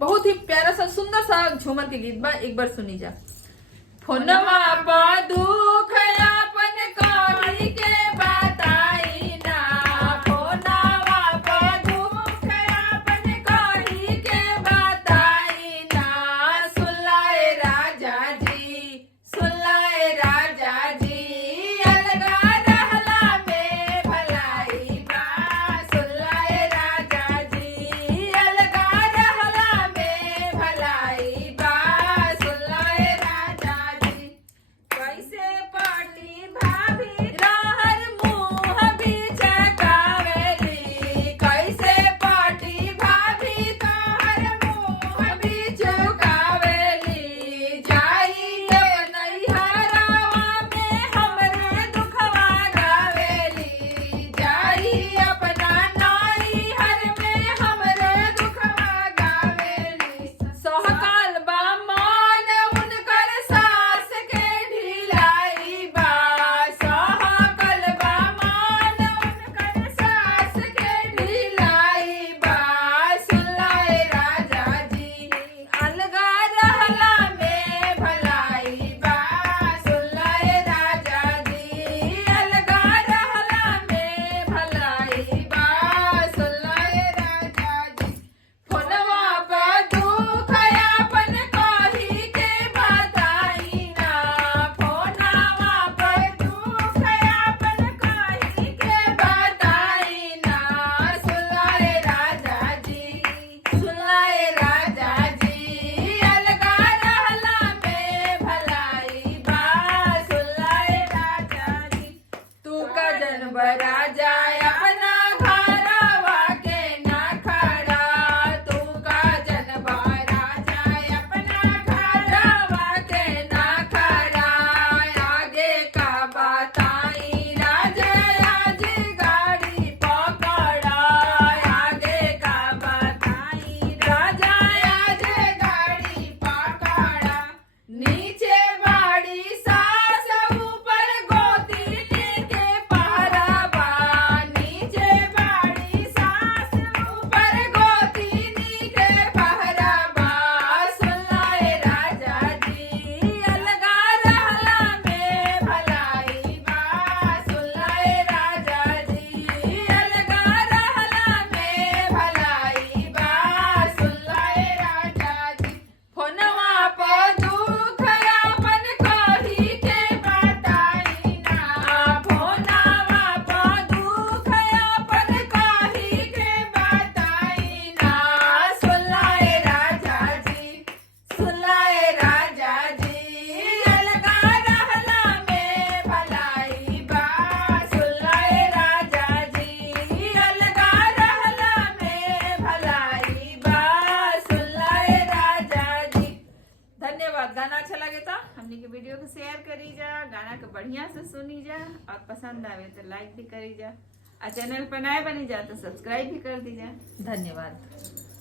बहुत ही प्यारा सा सुंदर सा झूमर के गीत बा, एक बार सुनी जा। फोनवा पा दुख अपन कही के बताई ना, फोनवा पा दुख अपन कही के बताई ना, सुलाए राजा जी, सुलाए राजा जी, अलगा रहला में भलाई बा, सुलाए राजा जी, अलगा रहला में भलाई बा, सुलाए राजा जी। कैसे पाटी भाभी रहर मुँह बिचकावेली, कैसे पाटी भाभी तोहर मुँह बिचकावेली, जाई जब नैहरावा में हमरे दुखवा गावेली, जाई अपना नैहर में हमरे दुखवा गावेली, सहकाल बा मान उनकर सास के ढिलाई बा, सहकाल बा मान उनकर सास के ढिलाई बा, सुलाए राजा जी, अलगा रहला में भलाई बा, सुलाए राजा जी, अलगा रहला में भलाई बा, सुलाए राजा जी। फोनवा पर दुख अपन कही के बताई ना, फोनवा पर दुख अपन कही के बताई ना, सुलाए राजा जी, सुलाए राजा जी, अलगा रहला में भलाई बा, सुलाए राजा जी। तू का जन्म राजा अपना घरवा के ना खड़ा, तू का जन्म राजा अपना घरवा के ना खड़ा, आगे का बताई राजा आज गाड़ी पकड़ा, आगे का बताई राजा आज गाड़ी पकड़ा, नीचे बाड़ी सास ऊपर गोतिनी के पहरावा, नीचे बाड़ी सास ऊपर गोतिनी के पहरावा, सुलाए राजा जी, अलगा रहला में भलाई बा, सुलाए राजा जी, अलगा रहला में भलाई बा, सुलाए राजा जी। फोनवा पर दुख अपन कही के बताई ना, फोनवा पर दुख अपन कही के बताई ना, सुलाए राजा जी, सुलाए राजा जी, अलगा रहला में भलाई बा, सुलाए राजा जी, अलगा रहला में भलाई बा, सुलाए राजा जी। धन्यवाद। गाना अच्छा लगे तो हमने के वीडियो को शेयर करी जा, गाना को बढ़िया से सुनी जा, और पसंद आवे तो लाइक भी करी जा, और चैनल पर नए बनी जा तो सब्सक्राइब भी कर दी जा। धन्यवाद।